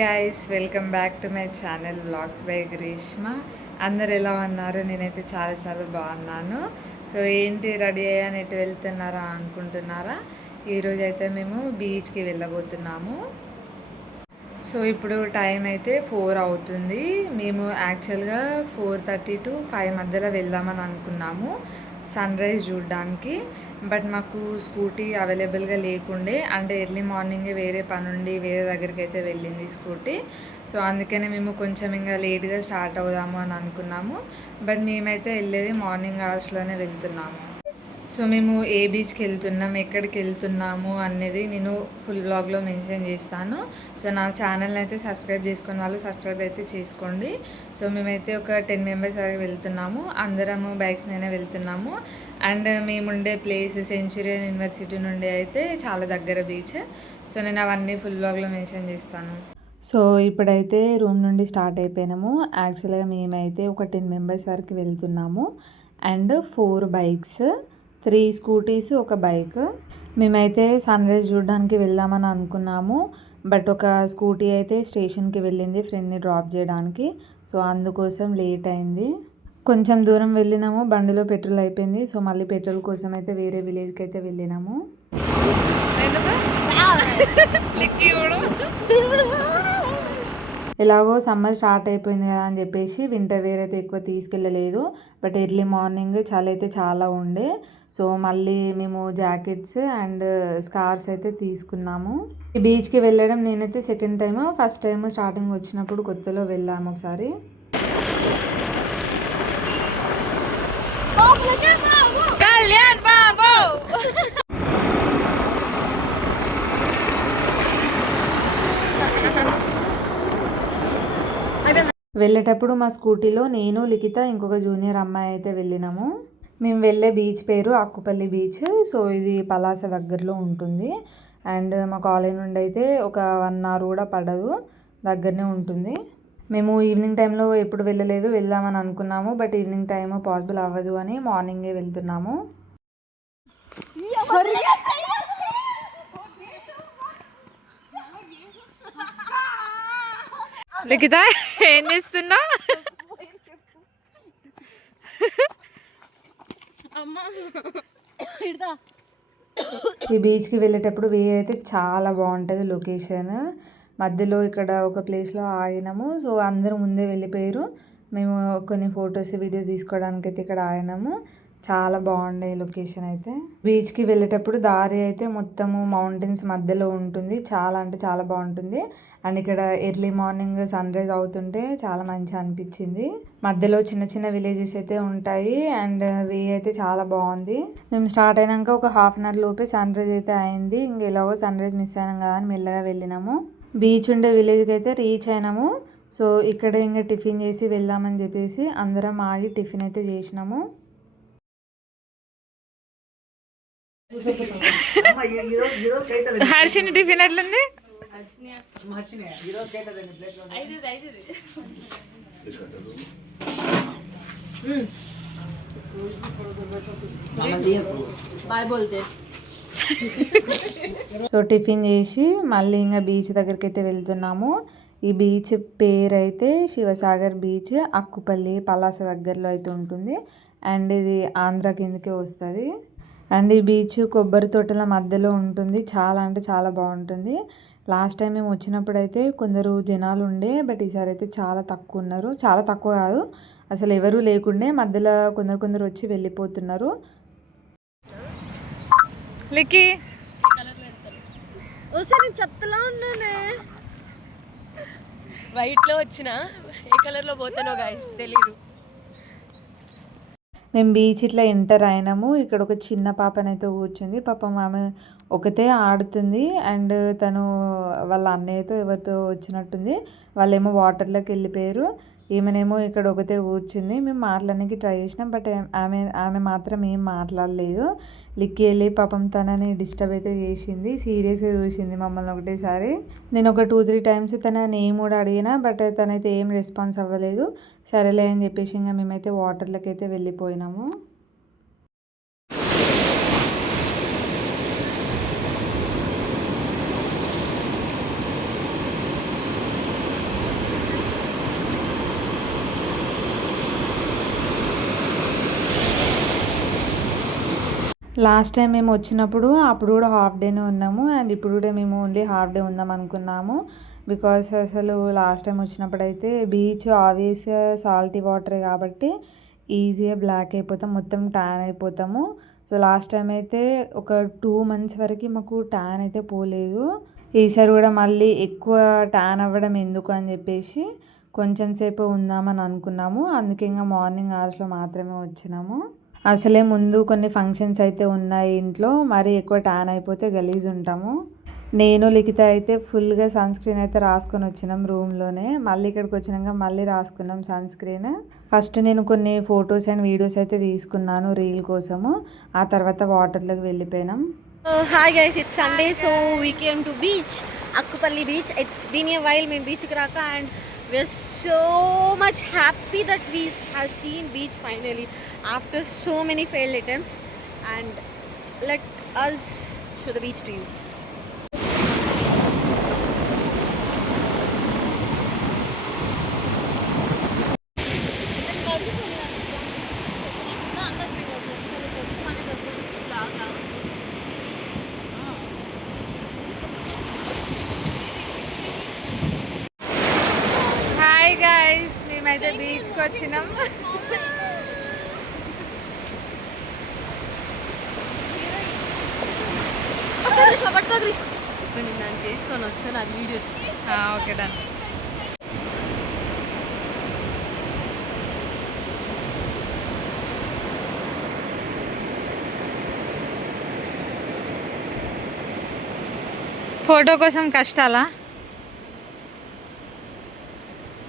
Guys, welcome back to my channel vlogs by Greeshma. అందరు ఎలా ఉన్నారు? నేనైతే చాలా చాలా బాగున్నాను. సో ఏంటి రెడీ అయ్యాను, ఎటు వెళ్తున్నారా అనుకుంటున్నారా? ఈరోజు అయితే మేము బీచ్కి వెళ్ళబోతున్నాము. సో ఇప్పుడు టైం అయితే 4 అవుతుంది. మేము యాక్చువల్గా 4:30 to 5 మధ్యలో వెళ్దామని అనుకున్నాము సన్ రైజ్ చూడడానికి. బట్ మాకు స్కూటీ అవైలబుల్గా లేకుండే, అంటే ఎర్లీ మార్నింగే వేరే పని ఉండి వేరే దగ్గరికి అయితే వెళ్ళింది స్కూటీ. సో అందుకనే మేము కొంచెం ఇంకా లేట్గా స్టార్ట్ అవుదాము అని అనుకున్నాము. బట్ మేమైతే వెళ్ళేది మార్నింగ్ అవర్స్లోనే వెళ్తున్నాము. సో మేము ఏ బీచ్కి వెళ్తున్నాము, ఎక్కడికి వెళ్తున్నాము అనేది నేను ఫుల్ వ్లాగ్లో మెన్షన్ చేస్తాను. సో నా ఛానల్ని అయితే సబ్స్క్రైబ్ చేసుకుని వాళ్ళు సబ్స్క్రైబ్ అయితే చేసుకోండి. సో మేమైతే ఒక 10 మెంబర్స్ వరకు వెళ్తున్నాము. అందరము బైక్స్ మీదనే వెళ్తున్నాము. అండ్ మేముండే ప్లేస్ సెంచురియన్ యూనివర్సిటీ నుండి అయితే చాలా దగ్గర బీచ్. సో నేను అవన్నీ ఫుల్ వ్లాగ్లో మెన్షన్ చేస్తాను. సో ఇప్పుడైతే రూమ్ నుండి స్టార్ట్ అయిపోయినాము. యాక్చువల్గా మేమైతే ఒక 10 మెంబర్స్ వరకు వెళ్తున్నాము. అండ్ 4 బైక్స్, 3 స్కూటీస్, ఒక బైక్. మేమైతే సన్ రైజ్ చూడడానికి వెళ్దామని అనుకున్నాము. బట్ ఒక స్కూటీ అయితే స్టేషన్కి వెళ్ళింది ఫ్రెండ్ని డ్రాప్ చేయడానికి. సో అందుకోసం లేట్ అయింది. కొంచెం దూరం వెళ్ళినాము, బండిలో పెట్రోల్ అయిపోయింది. సో మళ్ళీ పెట్రోల్ కోసం అయితే వేరే విలేజ్కి అయితే వెళ్ళినాము. ఎలాగో సమ్మర్ స్టార్ట్ అయిపోయింది కదా అని చెప్పేసి వింటర్ వేర్ అయితే ఎక్కువ తీసుకెళ్ళలేదు. బట్ ఎర్లీ మార్నింగ్ చలి అయితే చాలా ఉండే. సో మళ్ళీ మేము జాకెట్స్ అండ్ స్కార్స్ అయితే తీసుకున్నాము. ఈ బీచ్కి వెళ్ళడం నేనైతే second time. First time starting వచ్చినప్పుడు కొత్తలో వెళ్ళాము ఒకసారి. వెళ్ళేటప్పుడు మా స్కూటీలో నేను, లిఖిత, ఇంకొక జూనియర్ అమ్మాయి అయితే వెళ్ళినాము. మేము వెళ్ళే బీచ్ పేరు అక్కుపల్లి బీచ్. సో ఇది పలాస దగ్గరలో ఉంటుంది. అండ్ మా కాలేజ్ నుండి అయితే ఒక 1 hour కూడా పడదు, దగ్గరనే ఉంటుంది. మేము ఈవినింగ్ టైంలో ఎప్పుడు వెళ్ళలేదు, వెళ్దామని అనుకున్నాము. బట్ ఈవినింగ్ టైం పాసిబుల్ అవ్వదు అని మార్నింగే వెళ్తున్నాము. లిఖిత ఏం చేస్తున్నా? ఈ బీచ్కి వెళ్ళేటప్పుడు వే అయితే చాలా బాగుంటుంది లొకేషన్. మధ్యలో ఇక్కడ ఒక ప్లేస్లో ఆగినాము. సో అందరూ ముందే వెళ్ళిపోయారు. మేము కొన్ని ఫొటోస్ వీడియోస్ తీసుకోవడానికి అయితే ఇక్కడ ఆగినాము. చాలా బాగుండే లొకేషన్ అయితే. బీచ్కి వెళ్ళేటప్పుడు దారి అయితే మొత్తము మౌంటైన్స్ మధ్యలో ఉంటుంది. చాలా అంటే చాలా బాగుంటుంది. అండ్ ఇక్కడ ఎర్లీ మార్నింగ్ సన్ రైజ్ అవుతుంటే చాలా మంచిగా అనిపించింది. మధ్యలో చిన్న చిన్న విలేజెస్ అయితే ఉంటాయి. అండ్ వే అయితే చాలా బాగుంది. మేము స్టార్ట్ అయినాక ఒక 1/2 hour లోపే సన్ రైజ్ అయితే అయింది. ఇంక ఎలాగో సన్ రైజ్ మిస్ అయినాం కదా అని మెల్లగా వెళ్ళినాము. బీచ్ ఉండే విలేజ్కి అయితే రీచ్ అయినాము. సో ఇక్కడ ఇంకా టిఫిన్ చేసి వెళ్దామని చెప్పేసి అందరం ఆగి టిఫిన్ అయితే చేసినాము. హర్షిని టిఫిన్ ఎట్లుంది? సో టిఫిన్ చేసి మళ్ళీ ఇంకా బీచ్ దగ్గరికి అయితే వెళ్తున్నాము. ఈ బీచ్ పేరు అయితే శివసాగర్ బీచ్, అక్కుపల్లి పలాస దగ్గరలో అయితే ఉంటుంది. అండ్ ఇది ఆంధ్ర కిందకే వస్తుంది. అండ్ ఈ బీచ్ కొబ్బరి తోటల మధ్యలో ఉంటుంది. చాలా అంటే చాలా బాగుంటుంది. లాస్ట్ టైం మేము వచ్చినప్పుడు అయితే కొందరు జనాలు ఉండే, బట్ ఈసారి అయితే చాలా తక్కువ ఉన్నారు. చాలా తక్కువ కాదు, అసలు ఎవరూ లేకుండే. మధ్యలో కొందరు వచ్చి వెళ్ళిపోతున్నారు. లికి చెత్తలా ఉన్నానే, వైట్లో వచ్చిన ఏ కలర్లో పోతానో గైస్ తెలీదు. మేము బీచ్ ఇట్లా ఎంటర్ అయినాము. ఇక్కడ ఒక చిన్న పాపనైతే కూర్చుంది. పాపం ఆమె ఒకతే ఆడుతుంది. అండ్ తను వాళ్ళ అన్నయ్యతో ఎవరితో వచ్చినట్టుంది. వాళ్ళేమో వాటర్లోకి వెళ్ళిపోయారు. ఈమెనేమో ఇక్కడ ఒకతే కూర్చుంది. మేము మాట్లాడడానికి ట్రై చేసినాం. బట్ ఆమె మాత్రం ఏం మాట్లాడలేదు. లిక్కి వెళ్ళి పాపం తనని డిస్టర్బ్ అయితే చేసింది. సీరియస్గా చూసింది మమ్మల్ని ఒకటేసారి. నేను ఒక 2-3 times తన నేమ్ కూడా అడిగినా, బట్ తనైతే ఏం రెస్పాన్స్ అవ్వలేదు. సరేలే అని చెప్పేసి ఇంకా మేమైతే వాటర్లోకి అయితే వెళ్ళిపోయినాము. లాస్ట్ టైం మేము వచ్చినప్పుడు అప్పుడు కూడా హాఫ్ డేనే ఉన్నాము అండ్ ఇప్పుడు కూడా మేము ఓన్లీ హాఫ్ డే ఉందాం అనుకున్నాము. బికాస్ అసలు లాస్ట్ టైం వచ్చినప్పుడు అయితే బీచ్ ఆబ్వియస్ సాల్టీ వాటరే కాబట్టి ఈజీగా బ్లాక్ అయిపోతాం, మొత్తం ట్యాన్ అయిపోతాము. సో లాస్ట్ టైం అయితే ఒక 2 months వరకు మాకు ట్యాన్ అయితే పోలేదు. ఈసారి కూడా మళ్ళీ ఎక్కువ ట్యాన్ అవ్వడం ఎందుకు అని చెప్పేసి కొంచెం సేపు ఉందామని అనుకున్నాము. అందుకే ఇంకా మార్నింగ్ అవర్స్లో మాత్రమే వచ్చినాము. అసలే ముందు కొన్ని ఫంక్షన్స్ అయితే ఉన్నాయి ఇంట్లో, మరీ ఎక్కువ ట్యాన్ అయిపోతే గలీజ్ ఉంటాము. నేను లిఖిత అయితే ఫుల్గా సన్ స్క్రీన్ అయితే రాసుకొని వచ్చినాం రూమ్లోనే. మళ్ళీ ఇక్కడికి వచ్చినాక మళ్ళీ రాసుకున్నాం సన్ స్క్రీన్. ఫస్ట్ నేను కొన్ని ఫొటోస్ అండ్ వీడియోస్ అయితే తీసుకున్నాను రీల్ కోసము. ఆ తర్వాత వాటర్లోకి వెళ్ళిపోయినాం. Hi guys, it's Sunday, so we came to beach, Akkupalli beach. It's been a while మేము బీచ్కి రాక, and we're so much happy that we have seen beach finally after so many failed attempts. And let us show the beach to you. Hi guys, మేమైతే బీచ్కి వచ్చినాం. Okay done. Photo కోసం కష్టాలా?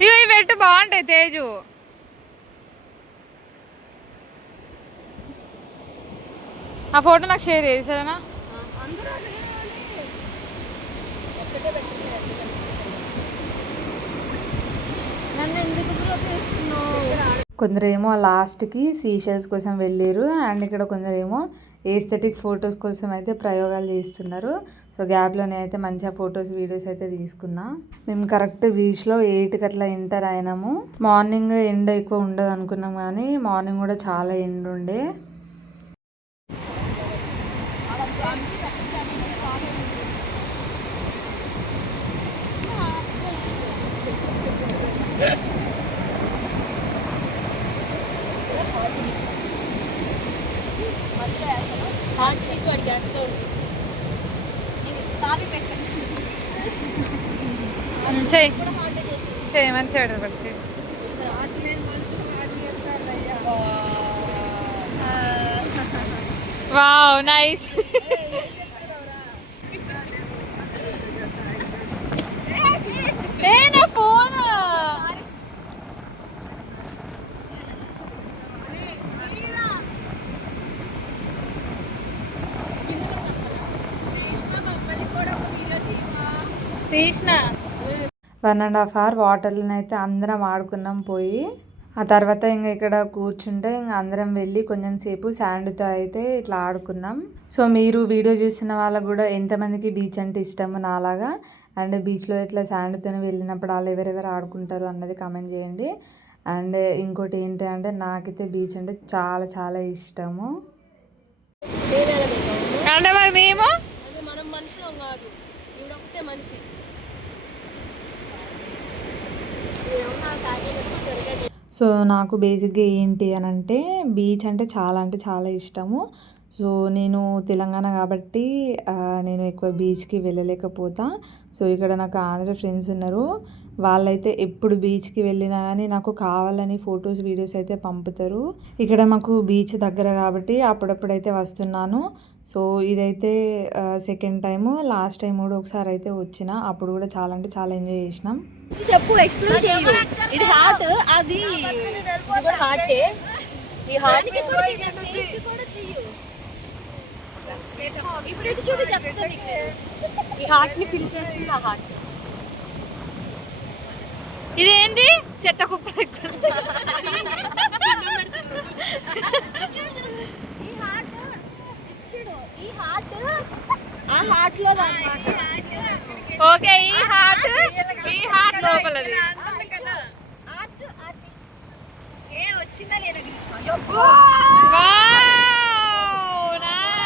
ఇవి పెట్టు, బాగుంటాయి తేజు. ఆ ఫోటో నాకు షేర్ చేయి సరేనా? కొందరేమో లాస్ట్కి సీషెల్స్ కోసం వెళ్ళారు అండ్ ఇక్కడ కొందరేమో ఏస్థెటిక్ ఫొటోస్ కోసం అయితే ప్రయోగాలు చేస్తున్నారు. సో గ్యాప్లోనే అయితే మంచిగా ఫొటోస్ వీడియోస్ అయితే తీసుకున్నా. మేము కరెక్ట్ బీచ్లో 8కి అట్లా ఎంటర్ అయినాము. మార్నింగ్ ఎండ ఎక్కువ ఉండదు అనుకున్నాం కానీ మార్నింగ్ కూడా చాలా ఎండ ఉండే. మంచిగా పడిచి వావ్ నైస్. నా ఫోన్ తీసిన. 1.5 hour వాటర్లో అయితే అందరం ఆడుకున్నాం పోయి. ఆ తర్వాత ఇంకా ఇక్కడ కూర్చుంటే ఇంకా అందరం వెళ్ళి కొంచెం సేపు శాండ్తో అయితే ఇట్లా ఆడుకున్నాం. సో మీరు వీడియో చూస్తున్న వాళ్ళకు కూడా ఎంతమందికి బీచ్ అంటే ఇష్టము నాలాగా, అండ్ బీచ్లో ఇట్లా శాండ్తో వెళ్ళినప్పుడు వాళ్ళు ఎవరెవరు ఆడుకుంటారు అన్నది కామెంట్ చేయండి. అండ్ ఇంకోటి ఏంటి అంటే నాకైతే బీచ్ అంటే చాలా చాలా ఇష్టము. అంటే మరి మేము మనం మనుషులం కాదు, ఇవిడొకటే మనిషి. సో నాకు బేసిక్గా ఏంటి అని అంటే బీచ్ అంటే చాలా ఇష్టము. సో నేను తెలంగాణ కాబట్టి నేను ఎక్కువ బీచ్కి వెళ్ళలేకపోతా. సో ఇక్కడ నాకు ఆంధ్ర ఫ్రెండ్స్ ఉన్నారు, వాళ్ళైతే ఎప్పుడు బీచ్కి వెళ్ళినా కానీ నాకు కావాలని ఫొటోస్ వీడియోస్ అయితే పంపుతారు. ఇక్కడ మాకు బీచ్ దగ్గర కాబట్టి అప్పుడప్పుడైతే వస్తున్నాను. సో ఇదైతే సెకండ్ టైము. లాస్ట్ టైం కూడా ఒకసారి అయితే వచ్చిన, అప్పుడు కూడా చాలా అంటే చాలా ఎంజాయ్ చేసినాం. చెప్పు, ఎక్స్ప్లెయిన్ చేయు. ఇది హార్ట్, అది కూడా హార్టే. ఈ హార్ట్ ఇప్పుడైతే చూడు చెప్తా నీకు. ఈ హార్ట్ ని ఫిల్ చేస్తుంది ఆ హార్ట్. ఇదేంటి చెత్త కుప్ప. ఈ హార్ట్ ఆ హార్ట్ లో ఓకే, ఈ హార్ట్ లోపలది. వచ్చిందా లేదా? Wow nice.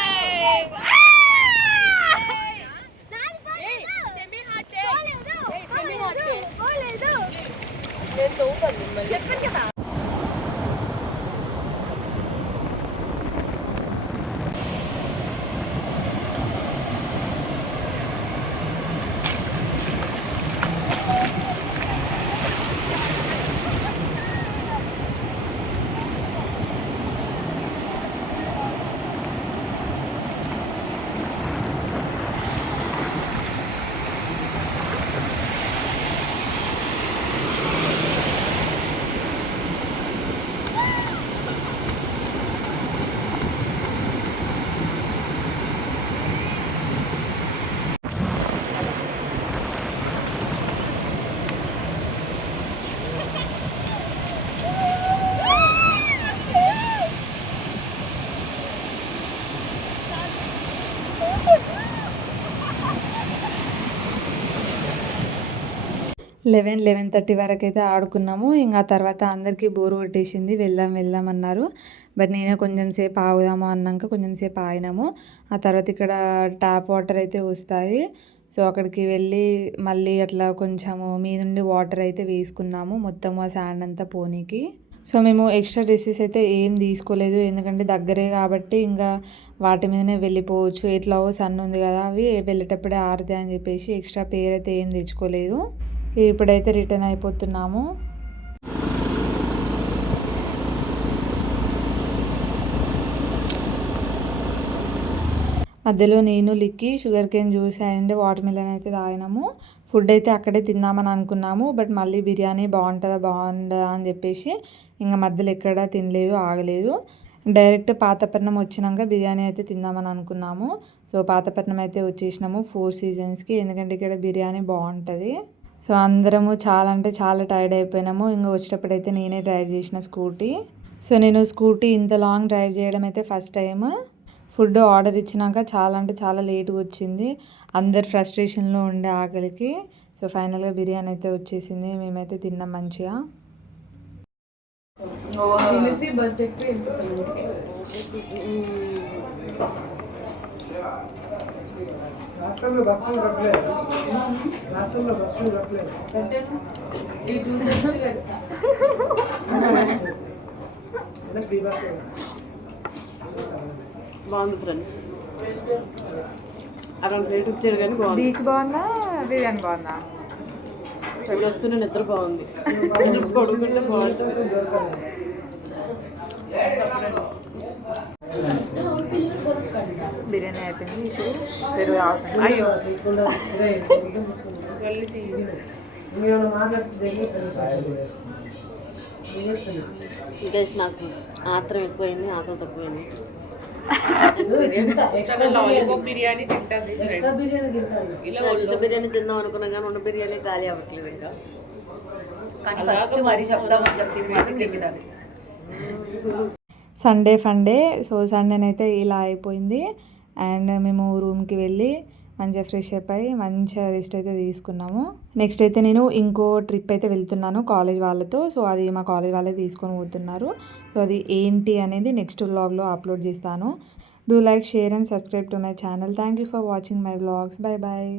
11:30 వరకు అయితే ఆడుకున్నాము. ఇంకా తర్వాత అందరికీ బోర్ కొట్టేసింది, వెళ్దాం అన్నారు. బట్ నేనే కొంచెం సేపు ఆగుదాము అన్నాక కొంచెం సేపు ఆగినాము. ఆ తర్వాత ఇక్కడ ట్యాప్ వాటర్ అయితే వస్తాయి. సో అక్కడికి వెళ్ళి మళ్ళీ అట్లా కొంచెము మీద నుండి వాటర్ అయితే వేసుకున్నాము, మొత్తం ఆ శాండ్ అంతా పోనీకి. సో మేము ఎక్స్ట్రా డ్రెస్సెస్ అయితే ఏం తీసుకోలేదు, ఎందుకంటే దగ్గరే కాబట్టి ఇంకా వాటి మీదనే వెళ్ళిపోవచ్చు. ఎట్లాగో సన్ ఉంది కదా, అవి వెళ్ళేటప్పుడే ఆరుతాయి అని చెప్పేసి ఎక్స్ట్రా పేర్ అయితే ఏం తెచ్చుకోలేదు. ఇప్పుడైతే రిటర్న్ అయిపోతున్నాము. మధ్యలో నేను లిక్కి sugar cane juice and watermelon అయితే తాగినాము. ఫుడ్ అయితే అక్కడే తిందామని అనుకున్నాము, బట్ మళ్ళీ బిర్యానీ బాగుందా అని చెప్పేసి ఇంకా మధ్యలో ఎక్కడా తినలేదు, ఆగలేదు. డైరెక్ట్ పాతపట్నం వచ్చినాక బిర్యానీ అయితే తిందామని అనుకున్నాము. సో పాతపట్నం అయితే వచ్చేసినాము 4 సీజన్స్కి, ఎందుకంటే ఇక్కడ బిర్యానీ బాగుంటుంది. సో అందరము చాలా అంటే చాలా టైర్డ్ అయిపోయినాము. ఇంకా వచ్చేటప్పుడైతే నేనే డ్రైవ్ చేసిన స్కూటీ. సో నేను స్కూటీ ఇంత లాంగ్ డ్రైవ్ చేయడం అయితే ఫస్ట్ టైం. ఫుడ్ ఆర్డర్ ఇచ్చినాక చాలా అంటే చాలా లేట్గా వచ్చింది, అందరు ఫ్రస్ట్రేషన్లో ఉండే ఆకలికి. సో ఫైనల్గా బిర్యానీ అయితే వచ్చేసింది, మేమైతే తిన్నాం మంచిగా. బాగుంది ఫ్రెండ్స్, అక్కడ ప్లేట్ ఇచ్చారు కానీ బాగుంది. బీచ్ బాగుందా, బిర్యానీ బాగుందా? ఇప్పుడు వస్తున్న నిద్ర బాగుంది, పడుకుంటే బాగుంటుంది. బిర్యానీ అయిపోయింది, ఇప్పుడు పెరుగు ఆగుతుంది. అయ్యో ఇంకా నాకు ఆత్రం ఎక్కువైంది, ఆకలి తక్కువైంది. బిర్యానీ తింటుంది, బిర్యానీ తిందాం అనుకున్నా కానీ ఉన్న బిర్యానీ ఖాళీ అవ్వట్లేదు ఇంకా. Sunday funday. సో సండేనైతే ఇలా అయిపోయింది. అండ్ మేము రూమ్కి వెళ్ళి మంచిగా ఫ్రెష్ అప్ అయ్యి మంచిగా రెస్ట్ అయితే తీసుకున్నాము. నెక్స్ట్ అయితే నేను ఇంకో ట్రిప్ అయితే వెళ్తున్నాను కాలేజ్ వాళ్ళతో. సో అది మా కాలేజ్ వాళ్ళే తీసుకొని పోతున్నారు. సో అది ఏంటి అనేది నెక్స్ట్ వ్లాగ్లో అప్లోడ్ చేస్తాను. Do like, share and subscribe to my channel. Thank you for watching my vlogs. Bye bye.